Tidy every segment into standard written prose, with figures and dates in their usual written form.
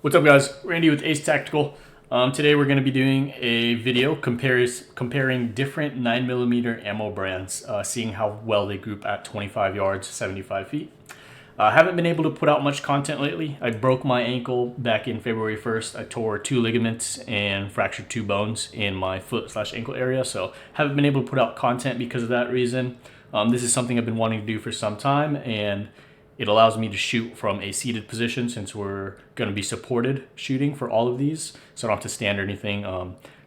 What's up, guys? Randy with Ace Tactical. Today we're going to be doing a video comparing different 9mm ammo brands, seeing how well they group at 25 yards, 75 feet. I haven't been able to put out much content lately. I broke my ankle back in February 1st. I tore 2 ligaments and fractured 2 bones in my foot/ankle area, so haven't been able to put out content because of that reason. This is something I've been wanting to do for some time, and it allows me to shoot from a seated position since we're going to be supported shooting for all of these, so I don't have to stand or anything.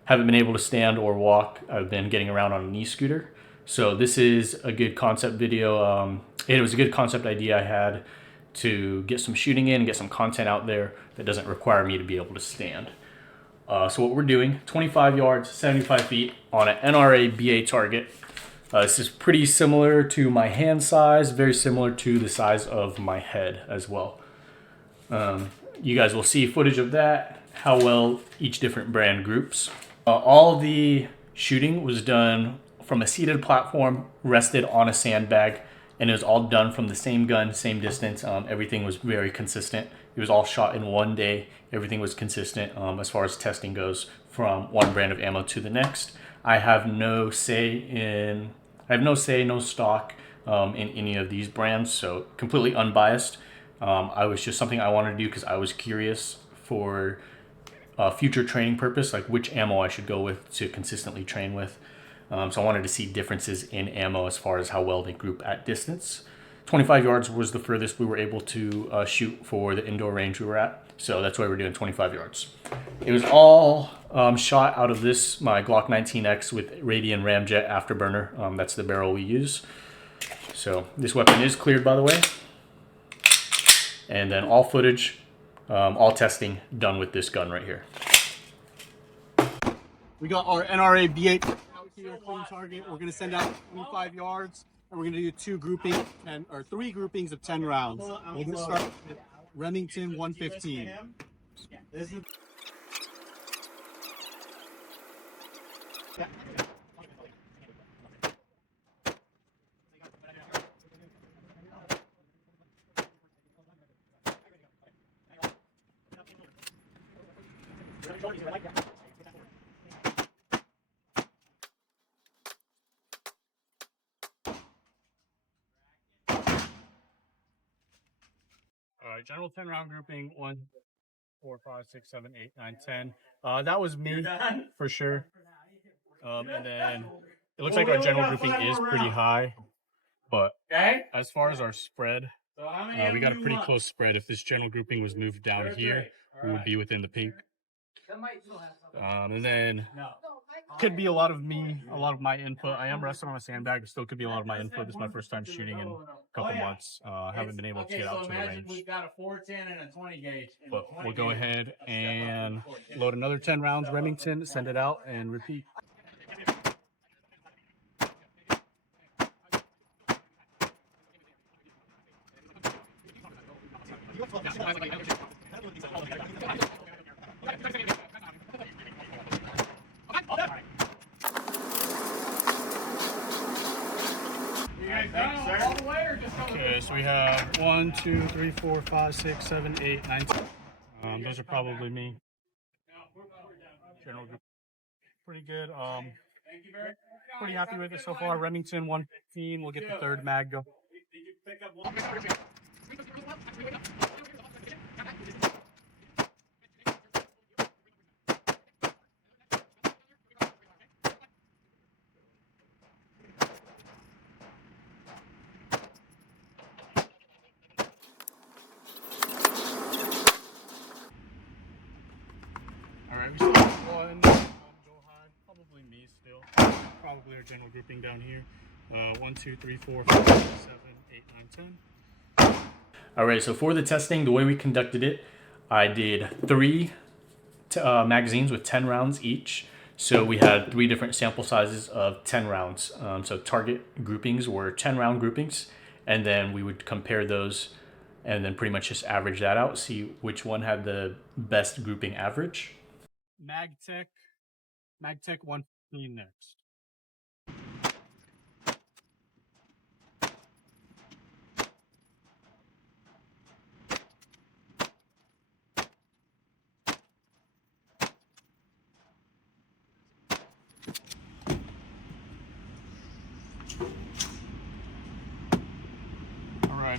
Haven't been able to stand or walk. I've been getting around on a knee scooter. So this is a good concept video. It was a good concept idea I had to get some shooting in and get some content out there that doesn't require me to be able to stand. So what we're doing, 25 yards, 75 feet on an NRA BA target. This is pretty similar to my hand size, very similar to the size of my head as well. You guys will see footage of that, how well each different brand groups. All the shooting was done from a seated platform, rested on a sandbag, and it was all done from the same gun, same distance. Everything was very consistent. It was all shot in one day. Everything was consistent as far as testing goes from one brand of ammo to the next. I have no say, no stock in any of these brands, so completely unbiased. I was just something I wanted to do because I was curious for future training purpose, like which ammo I should go with to consistently train with. So I wanted to see differences in ammo as far as how well they group at distance. 25 yards was the furthest we were able to shoot for the indoor range we were at, so that's why we're doing 25 yards. It was all shot out of this, my Glock 19X with Radian Ramjet Afterburner. That's the barrel we use. So this weapon is cleared, by the way. And then all footage, all testing done with this gun right here. We got our NRA B8 out here, clean target. We're gonna send out 25 yards, and we're gonna do three groupings of 10 rounds. We're gonna start with Remington 115. This is All right, general 10 round grouping, 1, 4, 5, 6, 7, 8, 9, 10. That was me for sure. And then it looks like our general grouping is pretty high, but as far as our spread, we got a pretty close spread. If this general grouping was moved down here, we would be within the pink. And then could be a lot of my input. I am resting on a sandbag. It still could be a lot of my input. This is my first time shooting in a couple months. I haven't been able to get out to the range. But we'll go ahead and load another 10 rounds Remington, send it out, and repeat. Okay, so we have 1, 2, 3, 4, 5, 6, 7, 8, 9, 10. Those are probably me. General group, pretty good. Pretty happy with it so far. Remington 115. We'll get the third mag go. Alright, we still have one. Go high. Probably me still. Probably our general grouping down here. 1, 2, 3, 4, 5, 6, 7, 8, 9, 10. Alright, so for the testing, the way we conducted it, I did 3 magazines with 10 rounds each. So we had 3 different sample sizes of 10 rounds. So target groupings were 10 round groupings, and then we would compare those and then pretty much just average that out, see which one had the best grouping average. MAGTECH 115 next.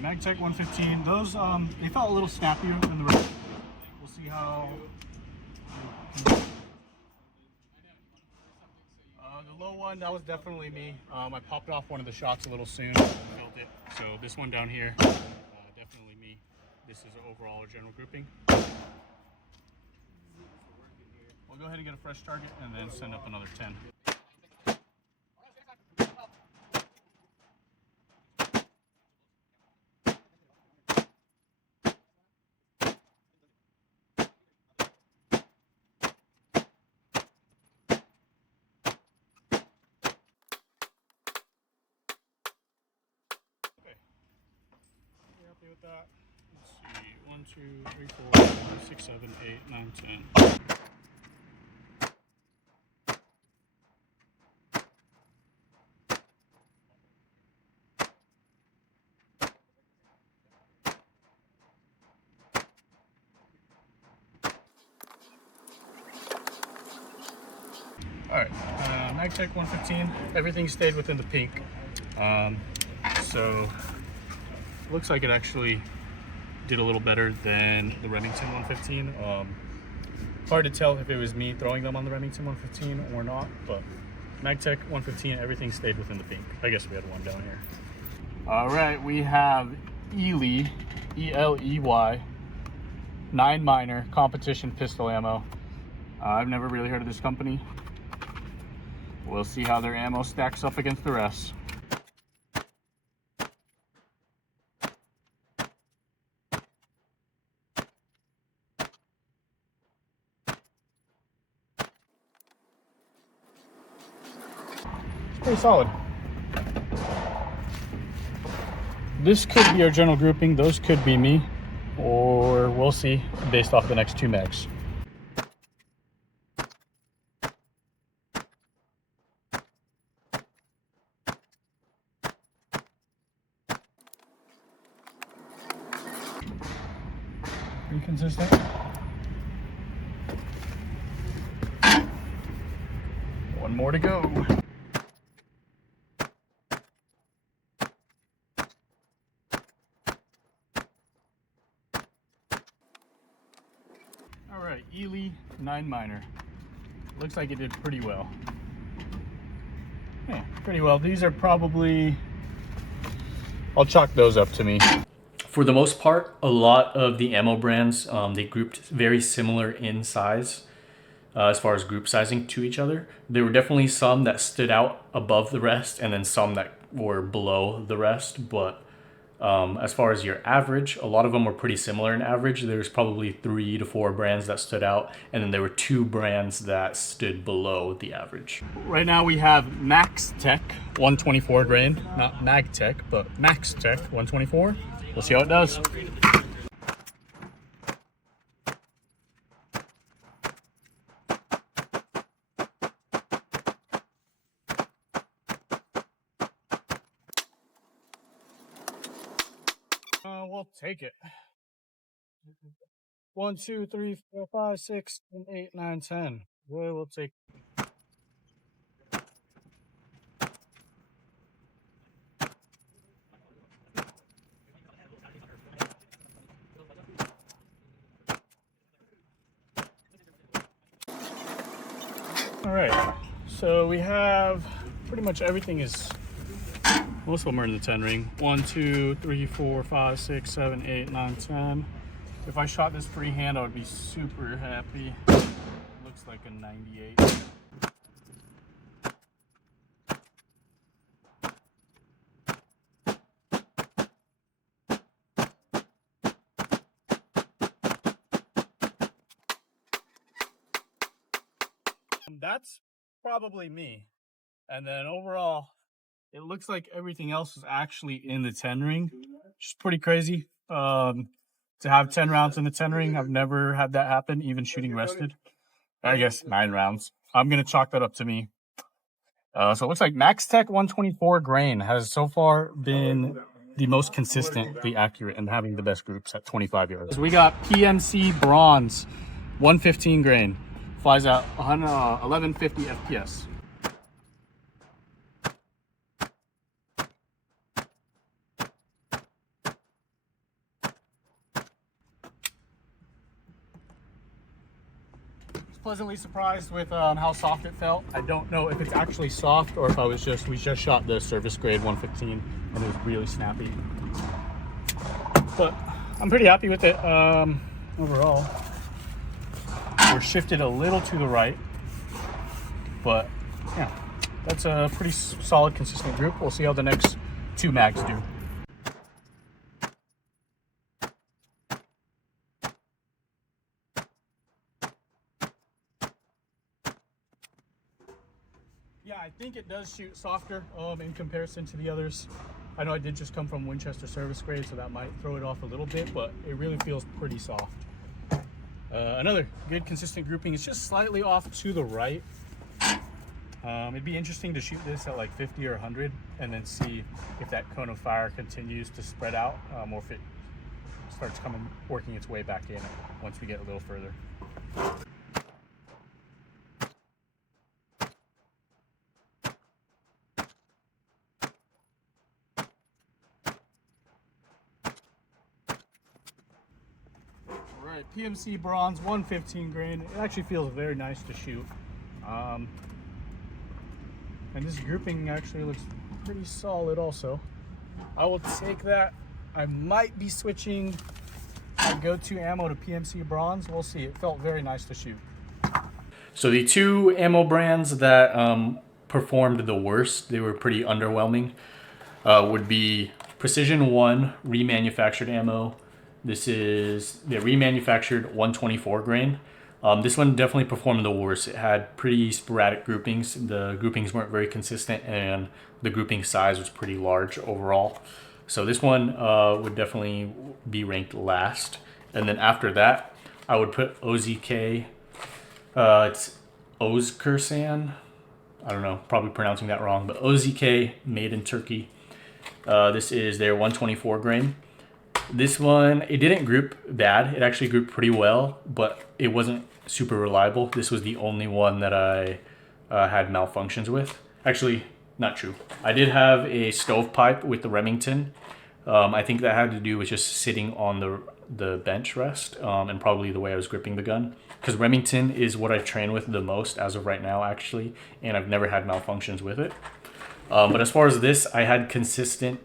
MAGTECH 115. Those they felt a little snappier than the rest. We'll see how. The low one, that was definitely me. I popped off one of the shots a little soon, filled it. So this one down here, definitely me. This is an overall general grouping. We'll go ahead and get a fresh target and then send up another 10. Happy with that. Let's see. 1, 2, 3, 4, 5, 6, 7, 8, 9, 10. Alright, MAGTECH 115, everything stayed within the pink. So looks like it actually did a little better than the Remington 115. Hard to tell if it was me throwing them on the Remington 115 or not, but MAGTECH 115, everything stayed within the pink. I guess we had one down here. Alright, we have ELEY, E-L-E-Y, 9 miner competition pistol ammo. I've never really heard of this company. We'll see how their ammo stacks up against the rest. Pretty solid. This could be our general grouping, those could be me, or we'll see based off the next 2 MAGs. Pretty consistent. One more to go. Alright, ELEY 9 miner. Looks like it did pretty well. Yeah, pretty well. These are probably, I'll chalk those up to me. For the most part, a lot of the ammo brands, they grouped very similar in size as far as group sizing to each other. There were definitely some that stood out above the rest and then some that were below the rest, but as far as your average, a lot of them were pretty similar in average. There's probably 3 to 4 brands that stood out, and then there were 2 brands that stood below the average. Right now we have MAXTECH 124 grain, not MAGTECH, but MAXTECH 124. We'll see how it does. We'll take it. 1, 2, 3, 4, 5, 6, 7, 8, 9, 10. Well, we'll take. All right, so we have pretty much everything is, most of them are in the 10 ring. 1, 2, 3, 4, 5, 6, 7, 8, 9, 10. If I shot this freehand, I would be super happy. Looks like a 98. That's probably me. And then overall, it looks like everything else is actually in the 10 ring, which is pretty crazy. To have 10 rounds in the 10 ring, I've never had that happen, even shooting rested. I guess 9 rounds. I'm going to chalk that up to me. So it looks like MAXTECH 124 grain has so far been the most consistently accurate and having the best groups at 25 yards. We got PMC Bronze 115 grain. Flies at 1150 FPS. pleasantly surprised with how soft it felt. I don't know if it's actually soft or if we just shot the service grade 115 and it was really snappy. But I'm pretty happy with it overall. We're shifted a little to the right, but yeah, that's a pretty solid, consistent group. We'll see how the next two mags do. Yeah, I think it does shoot softer in comparison to the others. I know I did just come from Winchester service grade, so that might throw it off a little bit, but it really feels pretty soft. Another good consistent grouping. It's just slightly off to the right. It'd be interesting to shoot this at like 50 or 100 and then see if that cone of fire continues to spread out or if it starts working its way back in once we get a little further. Alright, PMC Bronze 115 grain. It actually feels very nice to shoot. And this grouping actually looks pretty solid also. I will take that. I might be switching my go-to ammo to PMC Bronze. We'll see. It felt very nice to shoot. So the two ammo brands that performed the worst, they were pretty underwhelming, would be Precision 1 remanufactured ammo. This is the remanufactured 124 grain. This one definitely performed the worst. It had pretty sporadic groupings. The groupings weren't very consistent and the grouping size was pretty large overall. So this one would definitely be ranked last. And then after that, I would put OZK. It's Ozkersan. I don't know, probably pronouncing that wrong, but OZK, made in Turkey. This is their 124 grain. This one, it didn't group bad. It actually grouped pretty well, but it wasn't super reliable. This was the only one that I had malfunctions with. Actually, not true. I did have a stovepipe with the Remington. I think that had to do with just sitting on the bench rest and probably the way I was gripping the gun. Because Remington is what I train with the most as of right now, actually, and I've never had malfunctions with it. But as far as this, I had consistent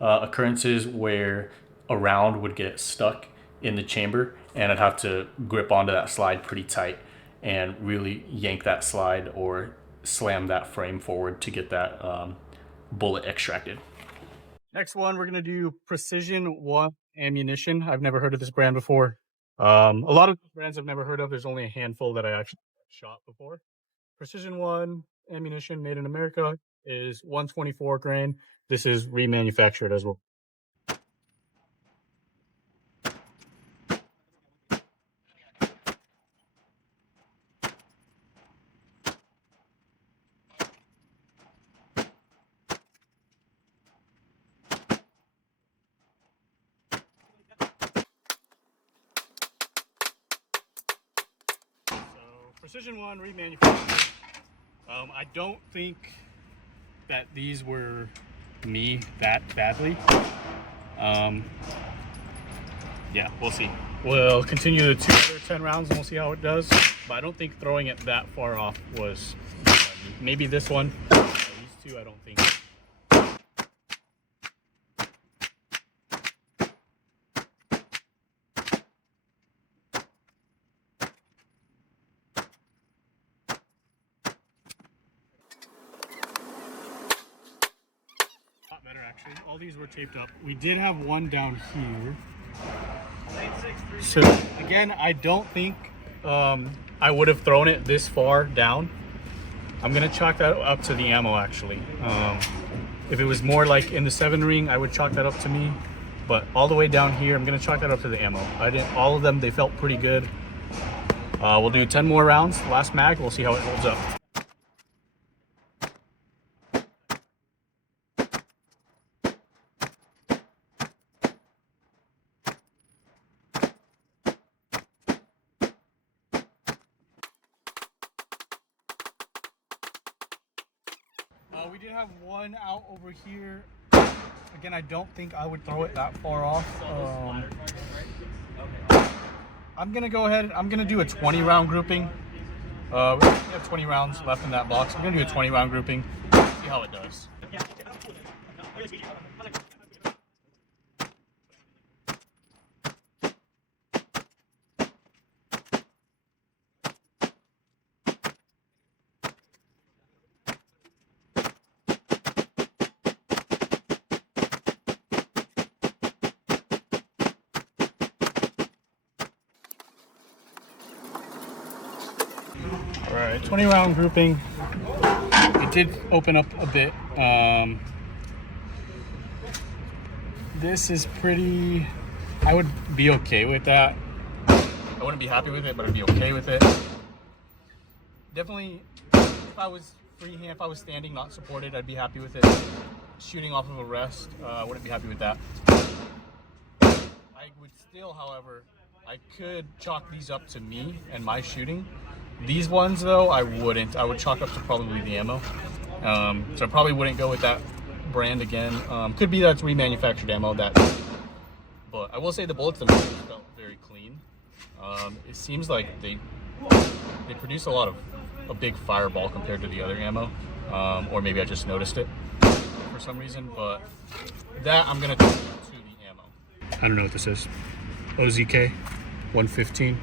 occurrences where a round would get stuck in the chamber and I'd have to grip onto that slide pretty tight and really yank that slide or slam that frame forward to get that bullet extracted. Next one, we're gonna do Precision 1 ammunition. I've never heard of this brand before. A lot of brands I've never heard of. There's only a handful that I actually shot before. Precision 1 ammunition, made in America, is 124 grain. This is remanufactured as well. Precision 1 remanufactured. I don't think that these were me that badly. Yeah, we'll see. We'll continue the two other 10 rounds and we'll see how it does. But I don't think throwing it that far off was maybe this one. These two, I don't think. Better actually. All these were taped up. We did have one down here. So again, I don't think I would have thrown it this far down. I'm gonna chalk that up to the ammo actually. If it was more like in the 7 ring, I would chalk that up to me. But all the way down here, I'm gonna chalk that up to the ammo. All of them, they felt pretty good. We'll do 10 more rounds. Last mag, we'll see how it holds up. We did have one out over here. Again, I don't think I would throw it that far off. I'm gonna go ahead. I'm gonna do a 20 round grouping. We have 20 rounds left in that box. We're gonna do a 20 round grouping, see how it does. All right, 20 round grouping. It did open up a bit. This is pretty, I would be okay with that. I wouldn't be happy with it, but I'd be okay with it. Definitely, if I was freehand, if I was standing, not supported, I'd be happy with it. Shooting off of a rest, I wouldn't be happy with that. I would still, however, I could chalk these up to me and my shooting. These ones though, I wouldn't. I would chalk up to probably the ammo. So I probably wouldn't go with that brand again. Could be that's remanufactured ammo. But I will say the bullets themselves felt very clean. It seems like they produce a big fireball compared to the other ammo, or maybe I just noticed it for some reason. But that I'm gonna chalk up to the ammo. I don't know what this is. OZK 115.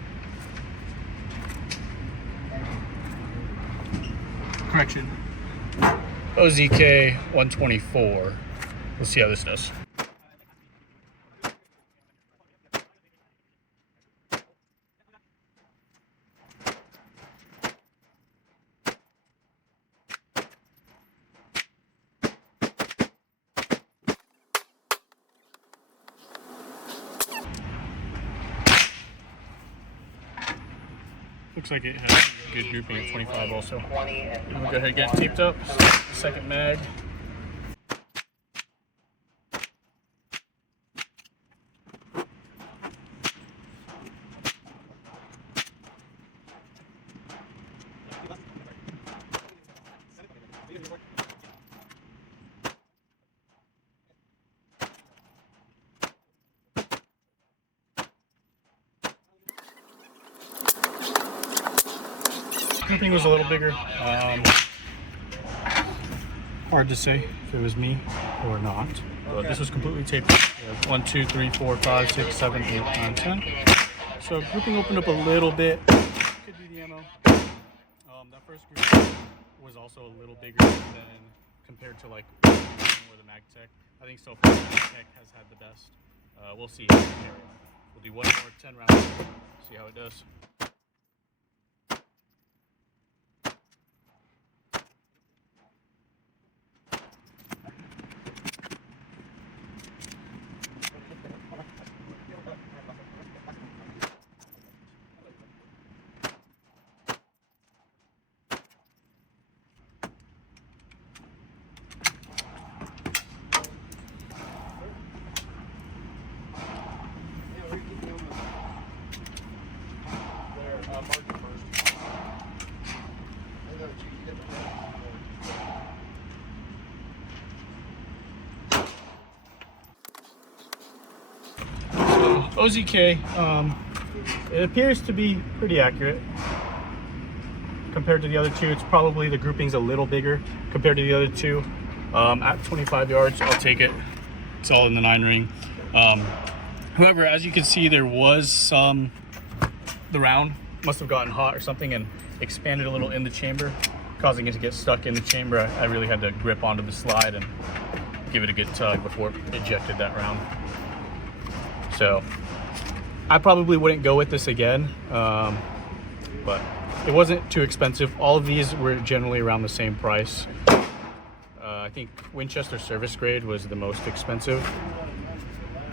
Correction. OZK 124. Let's see how this does. Looks like it has a good grouping at 25 also. I'm gonna go ahead and get it taped up. Second mag. Grouping was a little bigger. Hard to say if it was me or not. But this was completely taped. 1, 2, 3, 4, 5, 6, 7, 8, 9, 10. So grouping opened up a little bit. Could be the ammo. That first group was also a little bigger than compared to like or the MAGTECH. I think so far MAGTECH has had the best. We'll see. We'll do one more 10 rounds. See how it does. OZK, it appears to be pretty accurate compared to the other two. It's probably the grouping's a little bigger compared to the other two. At 25 yards, I'll take it. It's all in the 9 ring. However, as you can see, there was some, the round must have gotten hot or something and expanded a little in the chamber, causing it to get stuck in the chamber. I really had to grip onto the slide and give it a good tug before it ejected that round. So I probably wouldn't go with this again, but it wasn't too expensive. All of these were generally around the same price. I think Winchester service grade was the most expensive.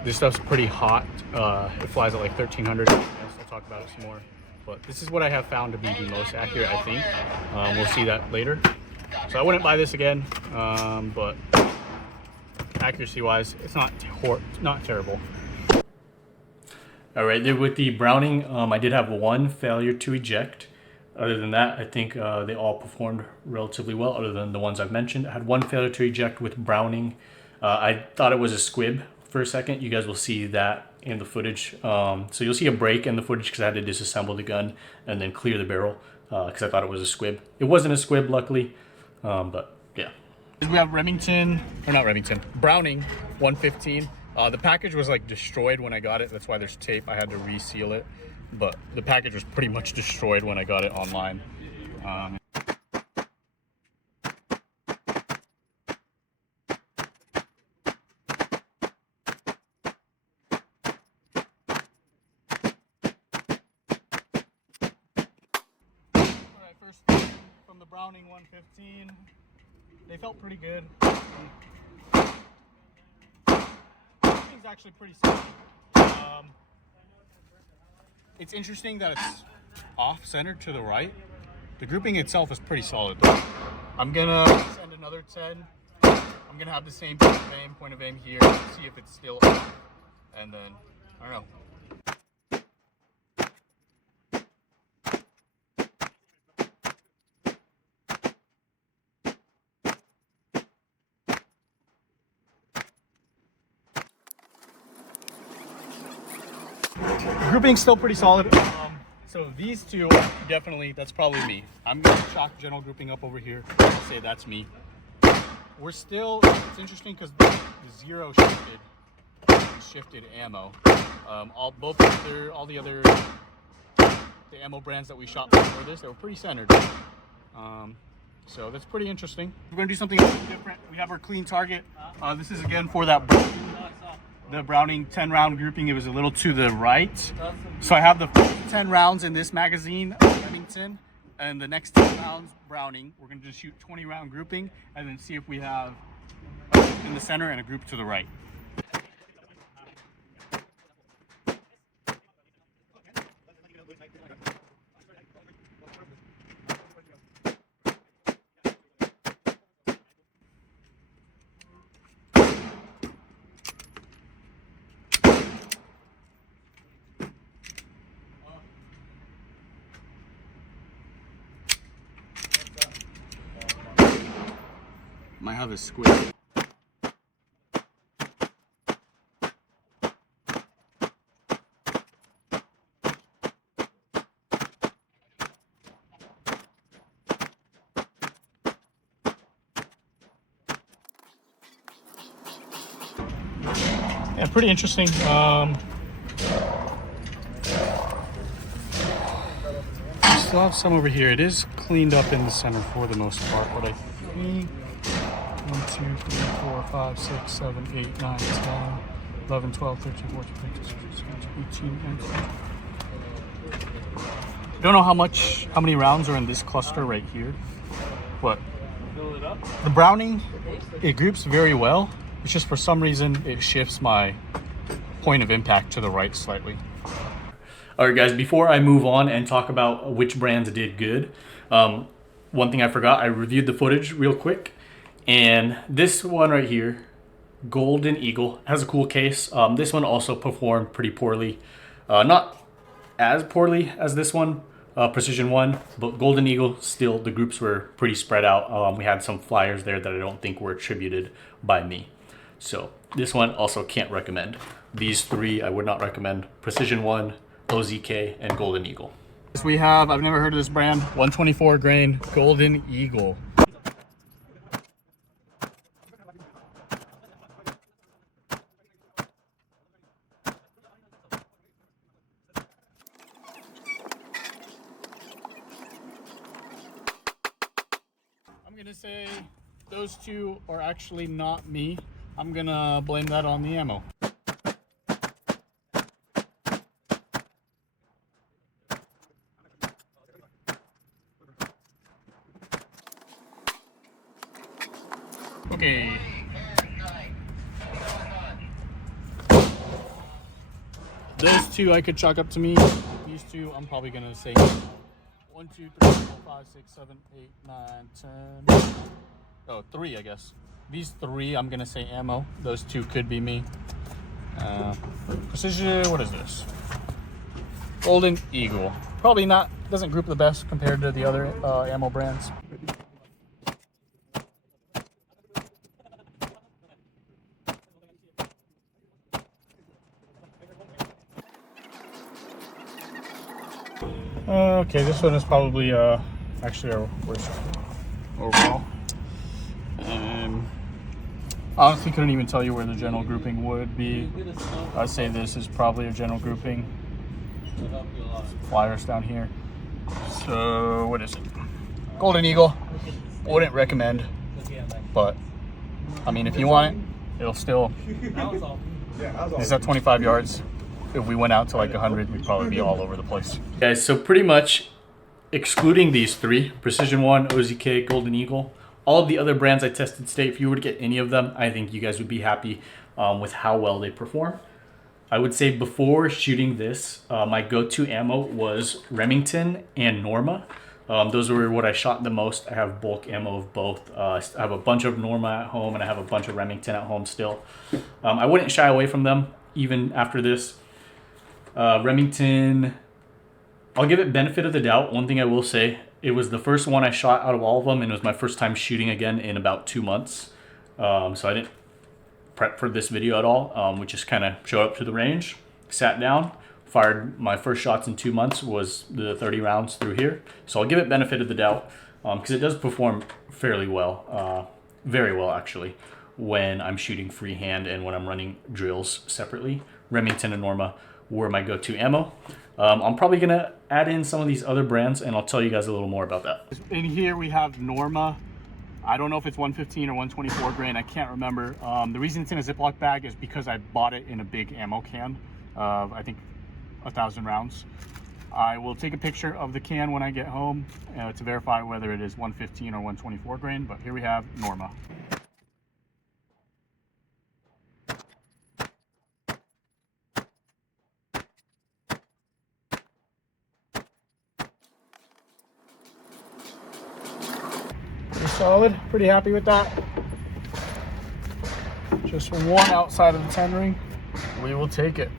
This stuff's pretty hot. It flies at like 1300. I'll talk about it some more. But this is what I have found to be the most accurate, I think. We'll see that later. So I wouldn't buy this again, but accuracy-wise, it's not terrible. All right, there with the Browning, I did have one failure to eject. Other than that, I think they all performed relatively well, other than the ones I've mentioned. I had one failure to eject with Browning. I thought it was a squib for a second. You guys will see that in the footage. So you'll see a break in the footage because I had to disassemble the gun and then clear the barrel. because I thought it was a squib. It wasn't a squib, luckily, but yeah. We have Remington, or not Remington, Browning 115. The package was like destroyed when I got it. That's why there's tape. I had to reseal it, but the package was pretty much destroyed when I got it online. First from the Browning 115, they felt pretty good. Everything's actually pretty solid. It's interesting that it's off-centered to the right. The grouping itself is pretty solid though. I'm gonna send another 10. I'm gonna have the same point of aim here, see if it's still up, and then, I don't know. Grouping's still pretty solid. So these two, definitely, that's probably me. I'm gonna chalk general grouping up over here. I'll say that's me. We're still, it's interesting because the zero shifted ammo. All the other ammo brands that we shot before this, they were pretty centered. So that's pretty interesting. We're gonna do something different. We have our clean target. This is again for that the Browning 10 round grouping. It was a little to the right. So I have the 10 rounds in this magazine, Remington, and the next 10 rounds Browning. We're gonna just shoot 20 round grouping and then see if we have a group in the center and a group to the right. Might have a squid. Yeah, pretty interesting. We still have some over here. It is cleaned up in the center for the most part, but I think 1, 2, 3, 4, 5, 6, 7, 8, 9, 10, 11, 12, 13, 14, 15, 16, 17, 18, 19. Don't know how many rounds are in this cluster right here, but the Browning, it groups very well. It's just for some reason it shifts my point of impact to the right slightly. All right, guys, before I move on and talk about which brands did good, one thing I forgot, I reviewed the footage real quick. And this one right here, Golden Eagle, has a cool case. This one also performed pretty poorly. Not as poorly as this one, Precision 1, but Golden Eagle, still, the groups were pretty spread out. We had some flyers there that I don't think were attributed by me. So this one also can't recommend. These three I would not recommend: Precision 1, OZK, and Golden Eagle. We have, I've never heard of this brand, 124 grain Golden Eagle. I'm gonna say those two are actually not me. I'm gonna blame that on the ammo. Okay. Those two I could chalk up to me. These two I'm probably gonna say 1, 2, 3, 4, 5, 6, 7, 8, 9, 10. Oh, 3, I guess. These 3 I'm gonna say ammo. Those 2 could be me. Precision, what is this? Golden Eagle. Probably not, doesn't group the best compared to the other ammo brands. Okay, this one is probably actually our worst overall. And honestly, couldn't even tell you where the general grouping would be. I'd say this is probably a general grouping. Flyers down here. So what is it? Golden Eagle. Wouldn't recommend, but I mean, if you want it, it'll still. This is at 25 yards. If we went out to like 100, we'd probably be all over the place. Guys, so pretty much excluding these three, Precision One, OZK, Golden Eagle, all of the other brands I tested today, if you were to get any of them, I think you guys would be happy with how well they perform. I would say before shooting this, my go-to ammo was Remington and Norma. Those were what I shot the most. I have bulk ammo of both. I have a bunch of Norma at home and I have a bunch of Remington at home still. I wouldn't shy away from them even after this. Remington, I'll give it benefit of the doubt. One thing I will say, it was the first one I shot out of all of them, and it was my first time shooting again in about 2 months. So I didn't prep for this video at all. We just kind of showed up to the range, sat down, fired my first shots in 2 months was the 30 rounds through here. So I'll give it benefit of the doubt because it does perform fairly well, very well actually, when I'm shooting freehand and when I'm running drills separately. Remington and Norma were my go-to ammo. I'm probably gonna add in some of these other brands and I'll tell you guys a little more about that. In here we have Norma. I don't know if it's 115 or 124 grain, I can't remember. The reason it's in a Ziploc bag is because I bought it in a big ammo can of I think 1,000 rounds. I will take a picture of the can when I get home to verify whether it is 115 or 124 grain, but here we have Norma. Pretty solid, pretty happy with that. Just one outside of the 10 ring, we will take it.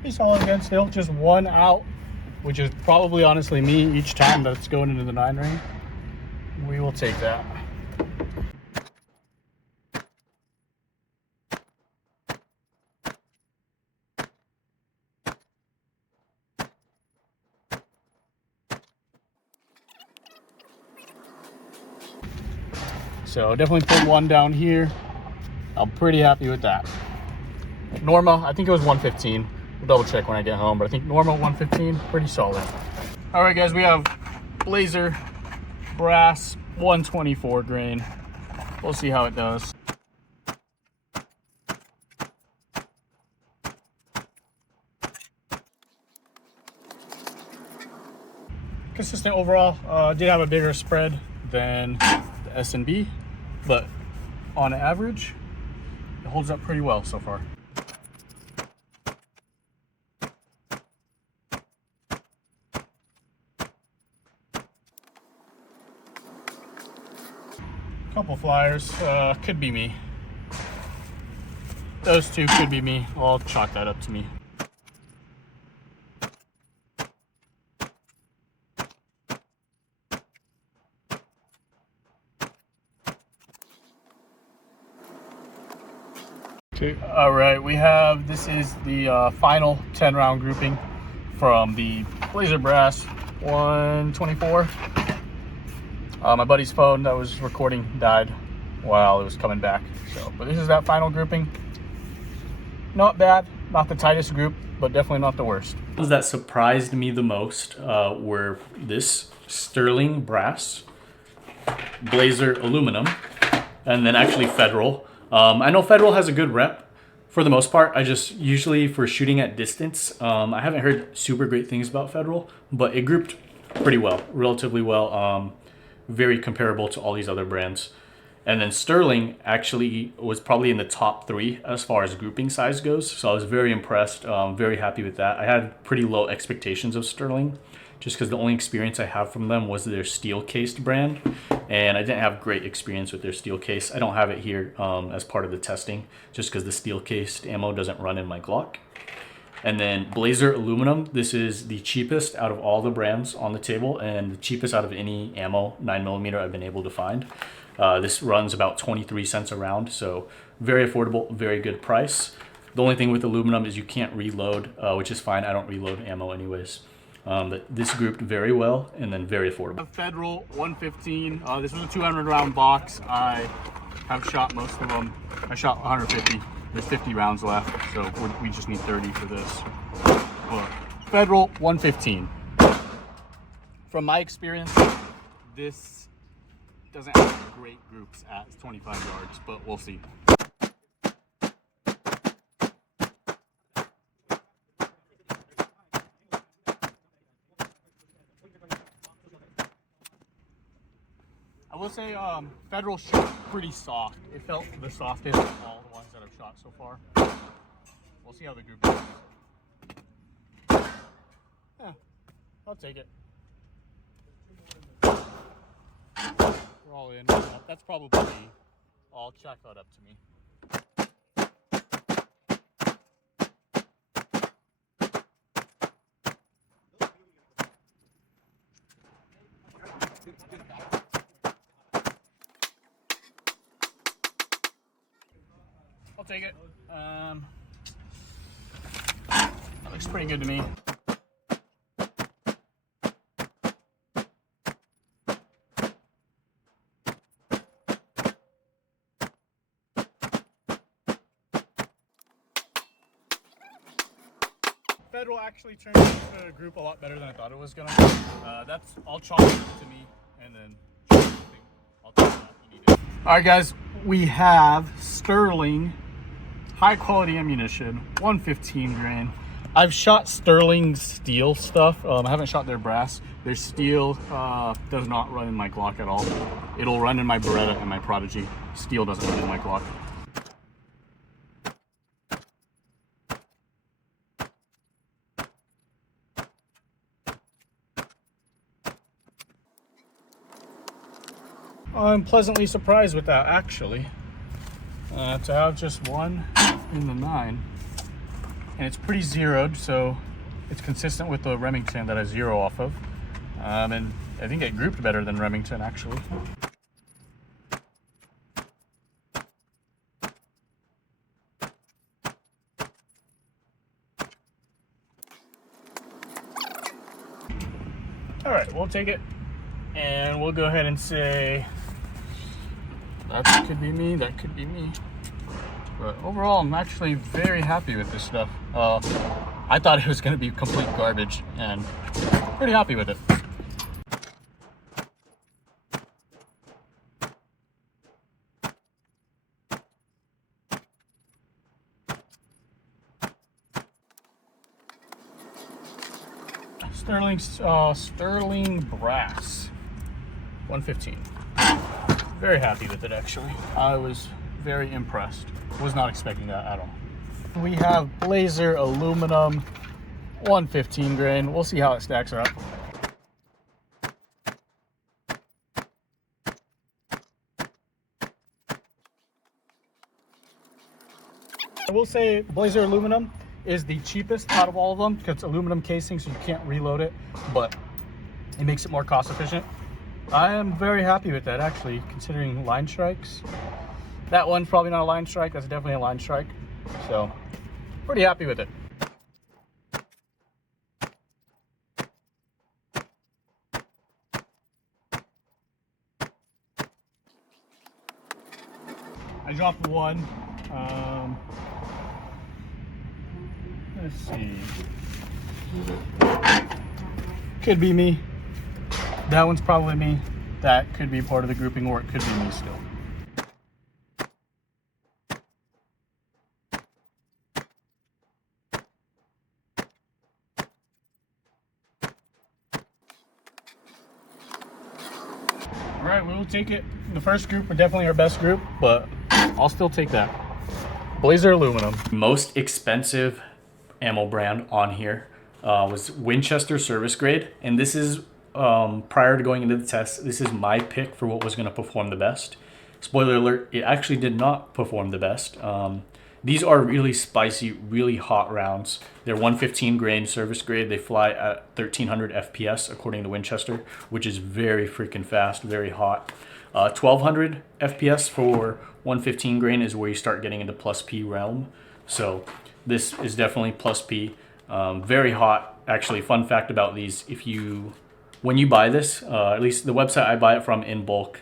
Pretty solid again still, just one out, which is probably honestly me each time that's going into the 9 ring. We will take that. So definitely put one down here. I'm pretty happy with that. Norma, I think it was 115. We'll double check when I get home, but I think Norma 115, pretty solid. All right, guys, we have Blazer Brass 124 grain. We'll see how it does. Consistent overall. Did have a bigger spread than the S&B, but on average, it holds up pretty well so far. Couple flyers, could be me. Those two could be me. I'll chalk that up to me. Okay, all right, we have, this is the final 10 round grouping from the Blazer Brass 124. My buddy's phone that was recording died while it was coming back. So, but this is that final grouping. Not bad, not the tightest group, but definitely not the worst. The ones that surprised me the most were this Sterling Brass, Blazer Aluminum, and then actually Federal. I know Federal has a good rep for the most part. I just usually for shooting at distance, I haven't heard super great things about Federal, but it grouped pretty well, relatively well. Very comparable to all these other brands. And then Sterling actually was probably in the top 3 as far as grouping size goes. So I was very impressed, very happy with that. I had pretty low expectations of Sterling just because the only experience I have from them was their steel cased brand. And I didn't have great experience with their steel case. I don't have it here as part of the testing just because the steel cased ammo doesn't run in my Glock. And then Blazer aluminum, this is the cheapest out of all the brands on the table and the cheapest out of any ammo 9mm I've been able to find. This runs about 23 cents a round, so very affordable, very good price. The only thing with aluminum is you can't reload, which is fine. I don't reload ammo anyways. But this grouped very well and then very affordable. Federal 115. This was a 200 round box. I have shot most of them. I shot 150. There's 50 rounds left, so we just need 30 for this. Federal 115. From my experience, this doesn't have great groups at 25 yards, but we'll see. I will say Federal shot pretty soft. It felt the softest of all the ones that I've shot so far. We'll see how the group goes. Yeah, I'll take it. We're all in. That's probably all chalk that up to me. I'll take it. That looks pretty good to me. Federal actually turned into a group a lot better than I thought it was gonna. That's all chalk to me, and then I'll take that. You need it. All right, guys, we have Sterling high quality ammunition, 115 grain. I've shot Sterling steel stuff. I haven't shot their brass. Their steel does not run in my Glock at all. It'll run in my Beretta and my Prodigy. Steel doesn't run in my Glock. I'm pleasantly surprised with that, actually. To have just one in the 9. And it's pretty zeroed, so it's consistent with the Remington that I zero off of. And I think it grouped better than Remington, actually. All right, we'll take it. And we'll go ahead and say, that could be me, that could be me. But overall, I'm actually very happy with this stuff. I thought it was going to be complete garbage, and pretty happy with it. Sterling brass, 115. Very happy with it, actually. I was very impressed. Was not expecting that at all. We have Blazer aluminum, 115 grain. We'll see how it stacks up. I will say Blazer aluminum is the cheapest out of all of them because it's aluminum casing, so you can't reload it, but it makes it more cost efficient. I am very happy with that, actually, considering line strikes. That one's probably not a line strike. That's definitely a line strike. So, pretty happy with it. I dropped one. Let's see. Could be me. That one's probably me. That could be part of the grouping, or it could be me still. All right, we will take it. The first group are definitely our best group, but I'll still take that. Blazer aluminum. Most expensive ammo brand on here was Winchester service grade, and this is prior to going into the test, this is my pick for what was going to perform the best. Spoiler alert, it actually did not perform the best. These are really spicy, really hot rounds. They're 115 grain service grade. They fly at 1300 FPS according to Winchester, which is very freaking fast, very hot. 1200 FPS for 115 grain is where you start getting into plus P realm. So this is definitely plus P. Very hot. Actually, fun fact about these: when you buy this, at least the website I buy it from in bulk,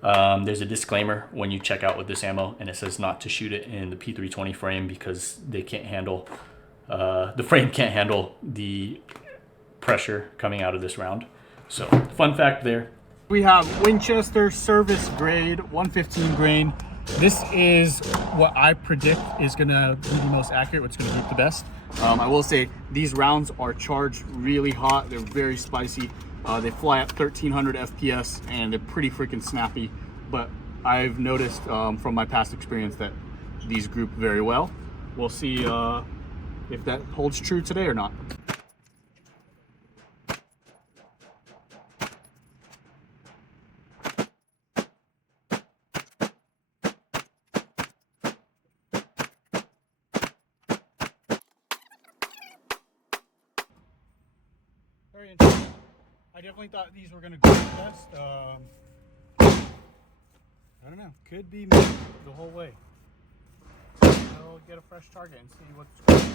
there's a disclaimer when you check out with this ammo, and it says not to shoot it in the P320 frame because they can't handle, the frame can't handle the pressure coming out of this round. So fun fact there. We have Winchester service grade 115 grain. This is what I predict is gonna be the most accurate, what's gonna group the best. I will say these rounds are charged really hot. They're very spicy. They fly at 1300 FPS and they're pretty freaking snappy. But I've noticed from my past experience that these group very well. We'll see if that holds true today or not. Very interesting. I definitely thought these were going to go the best. I don't know. Could be me the whole way. I'll get a fresh target and see what's going on.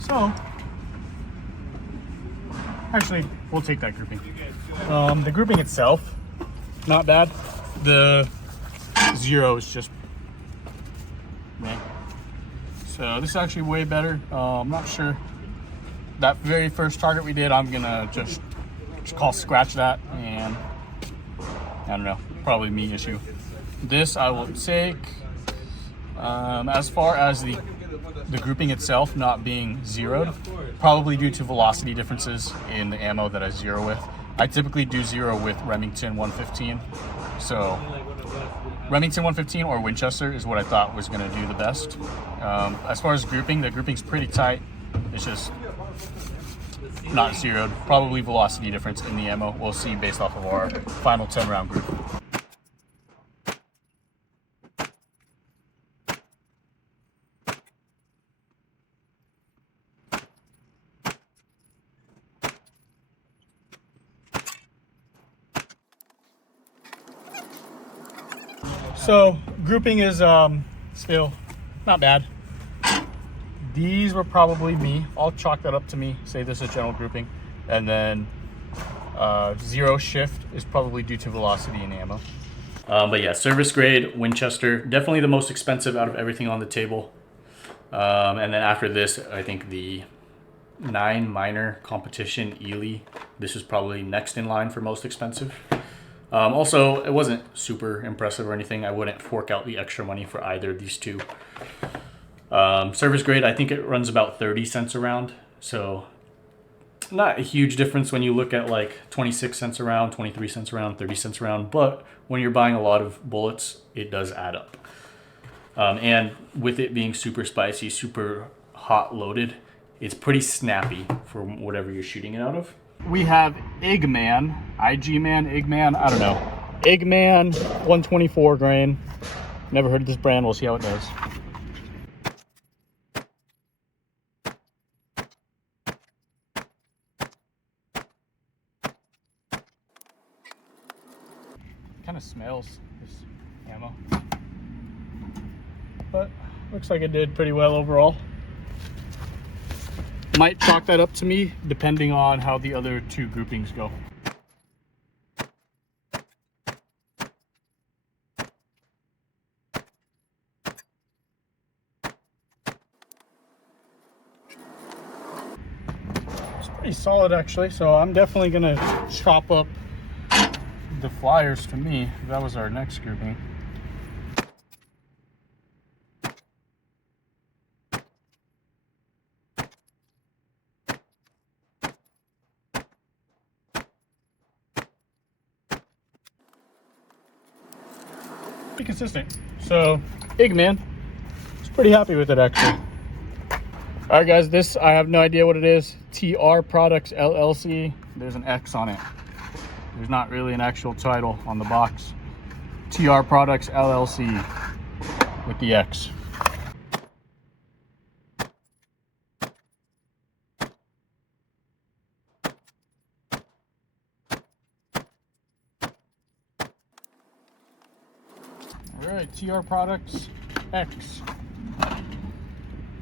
So, actually, we'll take that grouping. The grouping itself, not bad. The zero is just meh. So this is actually way better. I'm not sure. That very first target we did, I'm gonna just call scratch that, and I don't know, probably me issue. This I will take. As far as the grouping itself not being zeroed, probably due to velocity differences in the ammo that I zero with. I typically do zero with Remington 115. So Remington 115 or Winchester is what I thought was going to do the best. As far as grouping, the grouping's pretty tight. It's just not zeroed. Probably velocity difference in the ammo. We'll see based off of our final 10 round group. So grouping is still not bad. These were probably me. I'll chalk that up to me, say this is general grouping. And then zero shift is probably due to velocity and ammo. But yeah, service grade Winchester, definitely the most expensive out of everything on the table. And then after this, I think the 9 minor competition ELEY, this is probably next in line for most expensive. Also, it wasn't super impressive or anything. I wouldn't fork out the extra money for either of these two. Service grade, I think it runs about 30 cents a round. So not a huge difference when you look at like 26 cents a round, 23 cents a round, 30 cents a round. But when you're buying a lot of bullets, it does add up. And with it being super spicy, super hot loaded, it's pretty snappy for whatever you're shooting it out of. We have Igman, Igman, I don't know. Igman 124 grain. Never heard of this brand. We'll see how it does. Kind of smells this ammo, but looks like it did pretty well overall. Might chalk that up to me depending on how the other two groupings go. It's pretty solid actually, so I'm definitely gonna chop up the flyers to me. That was our next grouping. Pretty consistent. So Igman is pretty happy with it actually. All right guys, this I have no idea what it is. TR Products LLC. There's an X on it. There's not really an actual title on the box. TR Products LLC with the X. All right, TR Products X.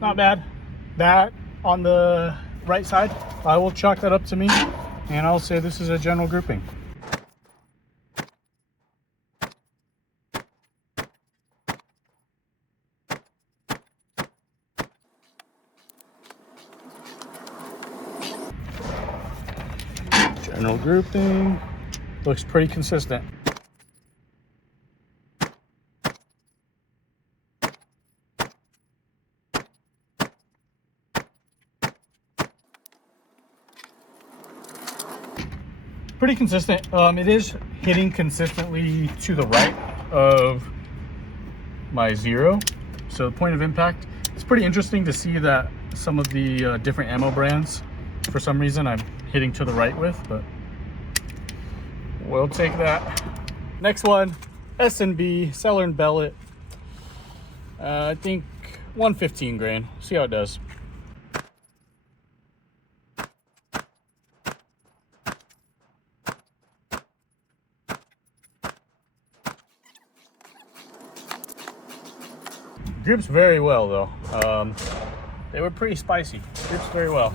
Not bad. That on the right side, I will chalk that up to me, and I'll say this is a general grouping. General grouping looks pretty consistent. Pretty consistent. It is hitting consistently to the right of my 0. So the point of impact, it's pretty interesting to see that some of the different ammo brands, for some reason, I'm hitting to the right with, but we'll take that. Next one, S&B, Seller and Bellet. I think 115 grain. See how it does. Groups very well though. They were pretty spicy. Groups very well.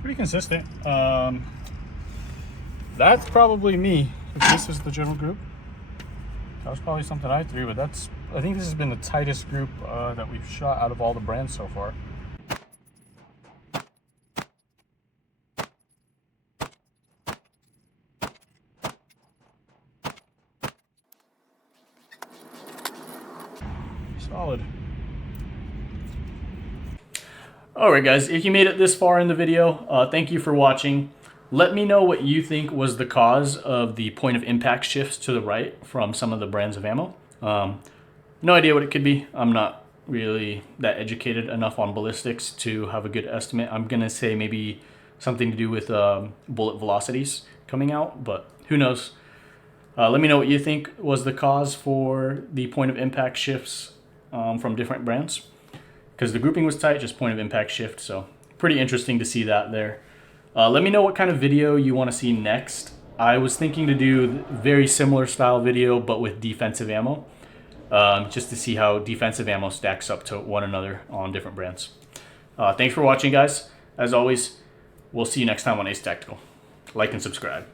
Pretty consistent. That's probably me. If this is the general group, that was probably something I threw, but I think this has been the tightest group that we've shot out of all the brands so far. Solid. Alright guys, if you made it this far in the video, thank you for watching. Let me know what you think was the cause of the point of impact shifts to the right from some of the brands of ammo. No idea what it could be. I'm not really that educated enough on ballistics to have a good estimate. I'm gonna say maybe something to do with bullet velocities coming out, but who knows. Let me know what you think was the cause for the point of impact shifts from different brands, because the grouping was tight, just point of impact shift, so pretty interesting to see that there. Let me know what kind of video you want to see next. I was thinking to do very similar style video but with defensive ammo, just to see how defensive ammo stacks up to one another on different brands. Thanks for watching guys. As always, we'll see you next time on Ace Tactical. Like and subscribe.